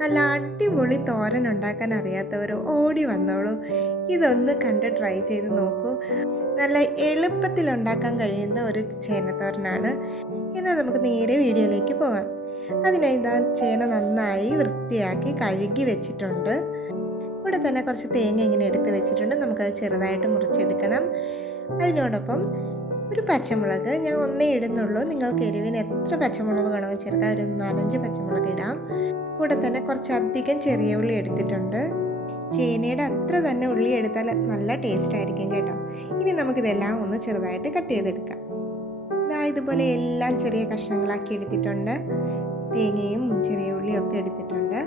നല്ല അടിപൊളി തോരൻ ഉണ്ടാക്കാൻ അറിയാത്തവർ ഓടി വന്നോളൂ. ഇതൊന്ന് കണ്ട് ട്രൈ ചെയ്ത് നോക്കൂ. നല്ല എളുപ്പത്തിൽ ഉണ്ടാക്കാൻ കഴിയുന്ന ഒരു ചേനത്തോരനാണ്. എന്നാൽ നമുക്ക് നേരെ വീഡിയോയിലേക്ക് പോകാം. അതിനായി ഇതാ ചേന നന്നായി വൃത്തിയാക്കി കഴുകി വെച്ചിട്ടുണ്ട്. കൂടെ തന്നെ കുറച്ച് തേങ്ങ ഇങ്ങനെ എടുത്ത് വെച്ചിട്ടുണ്ട്. നമുക്കത് ചെറുതായിട്ട് മുറിച്ചെടുക്കണം. അതിനോടൊപ്പം ഒരു പച്ചമുളക് ഞാൻ ഒന്നേ ഇടുന്നുള്ളൂ. നിങ്ങൾക്ക് എരിവിന് എത്ര പച്ചമുളക് വേണമെങ്കിൽ ചേർക്കാം. ഒരു 4-5 പച്ചമുളക് ഇടാം. കൂടെ തന്നെ കുറച്ചധികം ചെറിയ ഉള്ളി എടുത്തിട്ടുണ്ട്. ചേനയുടെ അത്ര തന്നെ ഉള്ളി എടുത്താൽ നല്ല ടേസ്റ്റ് ആയിരിക്കും കേട്ടോ. ഇനി നമുക്കിതെല്ലാം ഒന്ന് ചെറുതായിട്ട് കട്ട് ചെയ്തെടുക്കാം. ഇതുപോലെ എല്ലാം ചെറിയ കഷ്ണങ്ങളാക്കി എടുത്തിട്ടുണ്ട്. തേങ്ങയും ചെറിയ ഉള്ളിയും ഒക്കെ എടുത്തിട്ടുണ്ട്.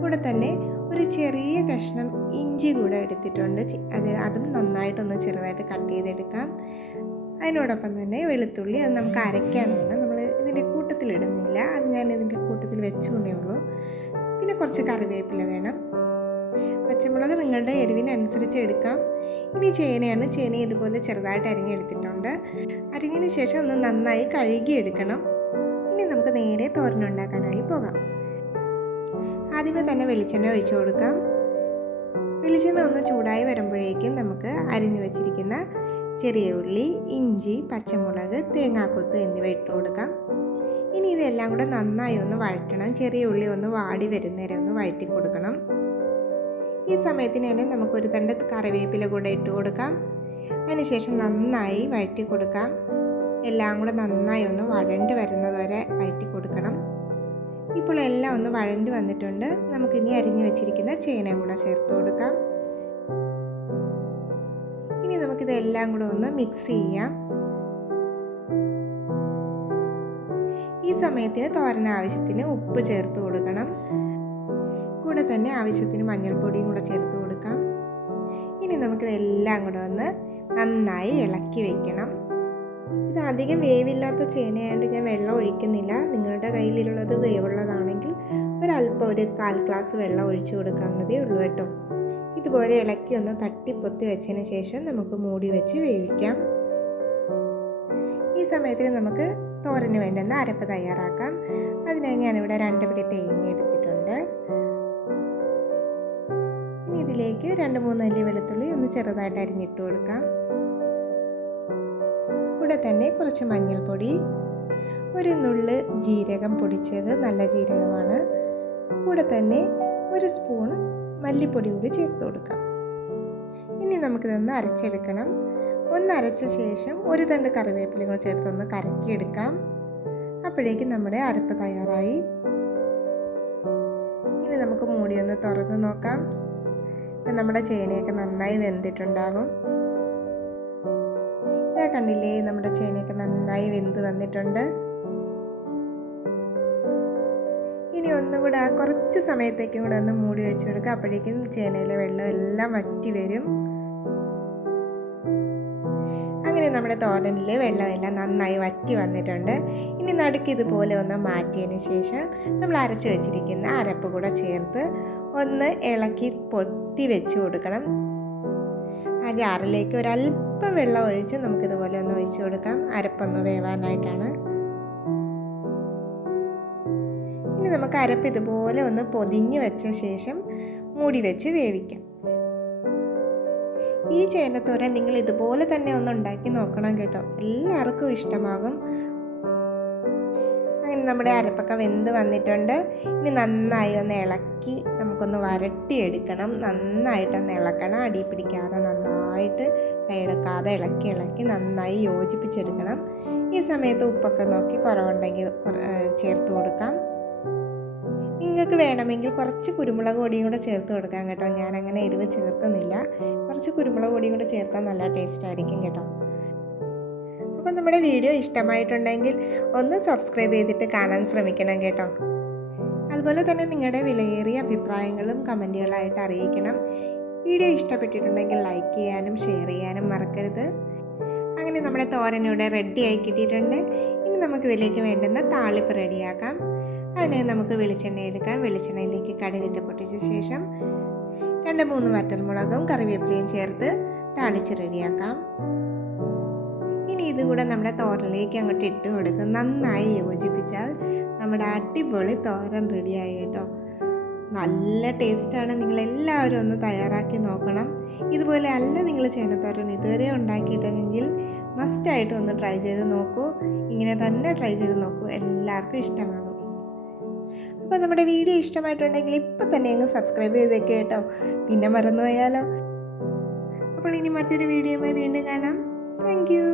കൂടെ തന്നെ ഒരു ചെറിയ കഷ്ണം ഇഞ്ചി കൂടെ എടുത്തിട്ടുണ്ട്. അതും നന്നായിട്ടൊന്ന് ചെറുതായിട്ട് കട്ട് ചെയ്തെടുക്കാം. അതിനോടൊപ്പം തന്നെ വെളുത്തുള്ളി, അത് നമുക്ക് അരയ്ക്കാനാണ്. നമ്മൾ ഇതിൻ്റെ കൂട്ടത്തിലിടുന്നില്ല, അത് ഞാൻ ഇതിൻ്റെ കൂട്ടത്തിൽ വെച്ചു എന്നേ ഉള്ളൂ. പിന്നെ കുറച്ച് കറിവേപ്പില വേണം. പച്ചമുളക് നിങ്ങളുടെ എരിവിനനുസരിച്ച് എടുക്കാം. ഇനി ചേനയാണ്. ചേന ഇതുപോലെ ചെറുതായിട്ട് അരിഞ്ഞെടുത്തിട്ടുണ്ട്. അരിഞ്ഞതിന് ശേഷം ഒന്ന് നന്നായി കഴുകിയെടുക്കണം. ഇനി നമുക്ക് നേരെ തോരനുണ്ടാക്കാനായി പോകാം. ആദ്യമേ തന്നെ വെളിച്ചെണ്ണ ഒഴിച്ചു കൊടുക്കാം. വെളിച്ചെണ്ണ ഒന്ന് ചൂടായി വരുമ്പോഴേക്കും നമുക്ക് അരിഞ്ഞു വെച്ചിരിക്കുന്ന ചെറിയ ഉള്ളി, ഇഞ്ചി, പച്ചമുളക്, തേങ്ങാക്കൊത്ത് എന്നിവ ഇട്ട് കൊടുക്കാം. ഇനി ഇതെല്ലാം കൂടെ നന്നായി ഒന്ന് വഴറ്റണം. ചെറിയ ഉള്ളി ഒന്ന് വാടി വരുന്നേരം ഒന്ന് വഴറ്റി കൊടുക്കണം. ഈ സമയത്തിന് തന്നെ നമുക്കൊരു തണ്ട് കറിവേപ്പില കൂടെ ഇട്ട് കൊടുക്കാം. അതിനുശേഷം നന്നായി വഴറ്റി കൊടുക്കാം. എല്ലാം കൂടെ നന്നായി ഒന്ന് വഴണ്ട് വരുന്നത് വരെ വഴറ്റി കൊടുക്കണം. ഇപ്പോൾ എല്ലാം ഒന്ന് വഴണ്ട് വന്നിട്ടുണ്ട്. നമുക്കിനി അരിഞ്ഞു വെച്ചിരിക്കുന്ന ചേന കൂടെ ചേർത്ത് കൊടുക്കാം. ഇനി നമുക്കിതെല്ലാം കൂടെ ഒന്ന് മിക്സ് ചെയ്യാം. ഈ സമയത്തിന് തോരൻ ആവശ്യത്തിന് ഉപ്പ് ചേർത്ത് കൊടുക്കണം. കൂടെ തന്നെ ആവശ്യത്തിന് മഞ്ഞൾപ്പൊടിയും കൂടെ ചേർത്ത് കൊടുക്കാം. ഇനി നമുക്കിതെല്ലാം കൂടെ ഒന്ന് നന്നായി ഇളക്കി വെക്കണം. ഇത് അധികം വേവില്ലാത്ത ചേനയായതുകൊണ്ട് ഞാൻ വെള്ളം ഒഴിക്കുന്നില്ല. നിങ്ങളുടെ കയ്യിലുള്ളത് വേവുള്ളതാണെങ്കിൽ ഒരല്പം, ഒരു 1/4 ഗ്ലാസ് വെള്ളം ഒഴിച്ചു കൊടുക്കാവുന്നതേ ഉള്ളൂ കേട്ടോ. ഇതുപോലെ ഇളക്കി ഒന്ന് തട്ടിപ്പൊത്തി വെച്ചതിന് ശേഷം നമുക്ക് മൂടി വെച്ച് വേവിക്കാം. ഈ സമയത്തിന് നമുക്ക് തോരന് വേണ്ടുന്ന അരപ്പ് തയ്യാറാക്കാം. അതിനായി ഞാനിവിടെ 2 പിടി തേങ്ങ എടുത്തിട്ടുണ്ട്. ഇനി ഇതിലേക്ക് 2-3 അല്ലി വെളുത്തുള്ളി ഒന്ന് ചെറുതായിട്ട് അരിഞ്ഞിട്ട് കൊടുക്കാം. കൂടെ തന്നെ കുറച്ച് മഞ്ഞൾപ്പൊടി, ഒരു നുള്ള് ജീരകം പൊടിച്ചത്, നല്ല ജീരകമാണ്. കൂടെ തന്നെ 1 സ്പൂൺ മല്ലിപ്പൊടി കൂടി ചേർത്ത് കൊടുക്കാം. ഇനി നമുക്കിതൊന്ന് അരച്ചെടുക്കണം. ഒന്ന് അരച്ച ശേഷം ഒരു തണ്ട് കറിവേപ്പിലയും കൂടി ചേർത്തൊന്ന് കറക്കിയെടുക്കാം. അപ്പോഴേക്കും നമ്മുടെ അരപ്പ് തയ്യാറായി. ഇനി നമുക്ക് മൂടിയൊന്ന് തുറന്ന് നോക്കാം. ഇപ്പം നമ്മുടെ ചേനയൊക്കെ നന്നായി വെന്തിട്ടുണ്ടാവും. ഇതാ കണ്ടില്ലേ, നമ്മുടെ ചേനയൊക്കെ നന്നായി വെന്ത് വന്നിട്ടുണ്ട്. ഇനി ഒന്നുകൂടെ കുറച്ച് സമയത്തേക്കും കൂടെ ഒന്ന് മൂടി വെച്ച് കൊടുക്കുക. അപ്പോഴേക്കും ചേനയിലെ വെള്ളം എല്ലാം വറ്റി വരും. അങ്ങനെ നമ്മുടെ തോരനിലെ വെള്ളമെല്ലാം നന്നായി വറ്റി വന്നിട്ടുണ്ട്. ഇനി നടുക്ക് ഇതുപോലെ ഒന്ന് മാറ്റിയതിന് ശേഷം നമ്മൾ അരച്ച് വെച്ചിരിക്കുന്ന അരപ്പ് കൂടെ ചേർത്ത് ഒന്ന് ഇളക്കി പൊത്തി വെച്ച് കൊടുക്കണം. ആ ജാറിലേക്ക് ഒരല്പം വെള്ളം ഒഴിച്ച് നമുക്കിതുപോലെ ഒന്ന് ഒഴിച്ചു കൊടുക്കാം. അരപ്പൊന്ന് വേവാനായിട്ടാണ്. ഇനി നമുക്ക് അരപ്പ് ഇതുപോലെ ഒന്ന് പൊതിഞ്ഞ് വെച്ച ശേഷം മൂടി വെച്ച് വേവിക്കാം. ഈ ചേനത്തോരൻ നിങ്ങൾ ഇതുപോലെ തന്നെ ഒന്ന് ഉണ്ടാക്കി നോക്കണം കേട്ടോ. എല്ലാവർക്കും ഇഷ്ടമാകും. അങ്ങനെ നമ്മുടെ അരപ്പൊക്കെ വെന്ത് വന്നിട്ടുണ്ട്. ഇനി നന്നായി ഒന്ന് ഇളക്കി നമുക്കൊന്ന് വരട്ടിയെടുക്കണം. നന്നായിട്ടൊന്ന് ഇളക്കണം. അടി പിടിക്കാതെ നന്നായിട്ട് കൈയെടുക്കാതെ ഇളക്കി നന്നായി യോജിപ്പിച്ചെടുക്കണം. ഈ സമയത്ത് ഉപ്പൊക്കെ നോക്കി കുറവുണ്ടെങ്കിൽ ചേർത്ത് കൊടുക്കാം. നിങ്ങൾക്ക് വേണമെങ്കിൽ കുറച്ച് കുരുമുളക് പൊടിയും കൂടെ ചേർത്ത് കൊടുക്കാം കേട്ടോ. ഞാനങ്ങനെ എരിവ് ചേർക്കുന്നില്ല. കുറച്ച് കുരുമുളക് പൊടിയും കൂടെ ചേർത്താൽ നല്ല ടേസ്റ്റ് ആയിരിക്കും കേട്ടോ. അപ്പോൾ നമ്മുടെ വീഡിയോ ഇഷ്ടമായിട്ടുണ്ടെങ്കിൽ ഒന്ന് സബ്സ്ക്രൈബ് ചെയ്തിട്ട് കാണാൻ ശ്രമിക്കണം കേട്ടോ. അതുപോലെ തന്നെ നിങ്ങളുടെ വിലയേറിയ അഭിപ്രായങ്ങളും കമൻറ്റുകളായിട്ട് അറിയിക്കണം. വീഡിയോ ഇഷ്ടപ്പെട്ടിട്ടുണ്ടെങ്കിൽ ലൈക്ക് ചെയ്യാനും ഷെയർ ചെയ്യാനും മറക്കരുത്. അങ്ങനെ നമ്മുടെ തോരനിവിടെ റെഡിയായി കിട്ടിയിട്ടുണ്ട്. ഇനി നമുക്കിതിലേക്ക് വേണ്ടുന്ന താളിപ്പ് റെഡിയാക്കാം. അതിനെ നമുക്ക് വെളിച്ചെണ്ണ എടുക്കാം. വെളിച്ചെണ്ണയിലേക്ക് കടുകിട്ട് പൊട്ടിച്ച ശേഷം 2-3 വറ്റൽമുളകും കറിവേപ്പിലയും ചേർത്ത് താളിച്ച് റെഡിയാക്കാം. ഇനി ഇതുകൂടെ നമ്മുടെ തോരനിലേക്ക് അങ്ങോട്ട് ഇട്ട് കൊടുത്ത് നന്നായി യോജിപ്പിച്ചാൽ നമ്മുടെ അടിപൊളി തോരൻ റെഡിയായി കേട്ടോ. നല്ല ടേസ്റ്റാണ്. നിങ്ങളെല്ലാവരും ഒന്ന് തയ്യാറാക്കി നോക്കണം. ഇതുപോലെ അല്ല നിങ്ങൾ ചേനത്തോരൻ ഇതുവരെ ഉണ്ടാക്കിയിട്ടെങ്കിൽ മസ്റ്റായിട്ടും ഒന്ന് ട്രൈ ചെയ്ത് നോക്കൂ. ഇങ്ങനെ തന്നെ ട്രൈ ചെയ്ത് നോക്കൂ, എല്ലാവർക്കും ഇഷ്ടമാകും. അപ്പോൾ നമ്മുടെ വീഡിയോ ഇഷ്ടമായിട്ടുണ്ടെങ്കിൽ ഇപ്പം തന്നെ അങ്ങ് സബ്സ്ക്രൈബ് ചെയ്തേക്ക് കേട്ടോ, പിന്നെ മറന്നു പോയാലോ. അപ്പോൾ ഇനി മറ്റൊരു വീഡിയോയുമായി വീണ്ടും കാണാം. Thank you.